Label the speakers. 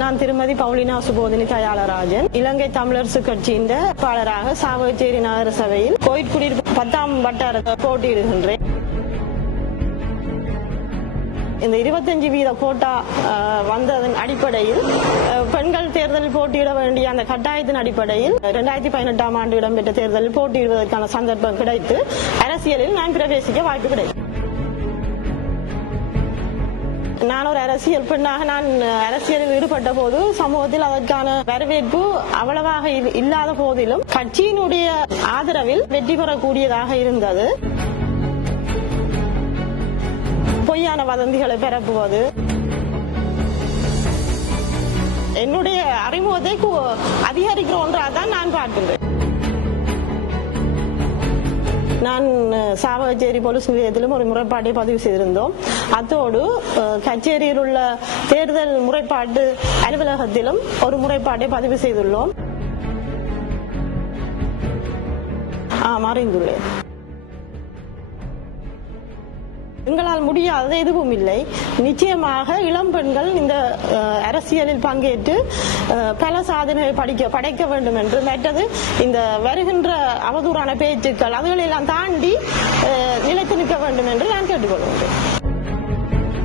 Speaker 1: நான் திருமதி பவுலினா சுபோதினி தயாளராஜன். இலங்கை தமிழரசு கட்சியின் வேட்பாளராக சாவகச்சேரி நகர சபையில் கோயிற்குடியிருப்பு பத்தாம் வட்டாரத்தில் போட்டியிடுகின்றேன். இந்த இருபத்தஞ்சு வீத கோட்டா அஹ், வந்ததன் அடிப்படையில் பெண்கள் தேர்தலில் போட்டியிட வேண்டிய அந்த கட்டாயத்தின் அடிப்படையில் இரண்டாயிரத்தி பதினெட்டாம் ஆண்டு இடம்பெற்ற தேர்தலில் போட்டியிடுவதற்கான சந்தர்ப்பம் கிடைத்து அரசியலில் நான் பிரவேசிக்க வாய்ப்பு கிடைத்தது நான் ஒரு அரசியல் பெண்ணாக நான் அரசியலில் ஈடுபட்ட போது சமூகத்தில் அதற்கான வரவேற்பு அவ்வளவாக இல்லாத போதிலும் கட்சியினுடைய ஆதரவில் வெற்றி பெறக்கூடியதாக இருந்தது. பொய்யான வதந்திகளை பரப்புவது என்னுடைய அறிமுகத்தை கு- அதிகரிக்கிற ஒன்றாக தான் நான் பார்க்கின்றேன். நான் சாவகச்சேரி போலீஸ் நிலையத்திலும் ஒரு முறைப்பாட்டை பதிவு செய்திருந்தோம். அத்தோடு கச்சேரியில் உள்ள தேர்தல் முறைப்பாட்டு அலுவலகத்திலும் ஒரு முறைப்பாட்டை பதிவு செய்துள்ளோம். மறைந்துள்ளேன். எங்களால் முடியாதது எதுவும் இல்லை. நிச்சயமாக இளம் பெண்கள் இந்த அரசியலில் பங்கேற்று பல சாதனைகளை படிக்க படைக்க வேண்டும் என்று மற்றது இந்த வருகின்ற அவதூறான பேச்சுக்கள் அதுகளெல்லாம் தாண்டி நிலைத்து நிற்க வேண்டும் என்று நான் கேட்டுக்கொள்கிறேன்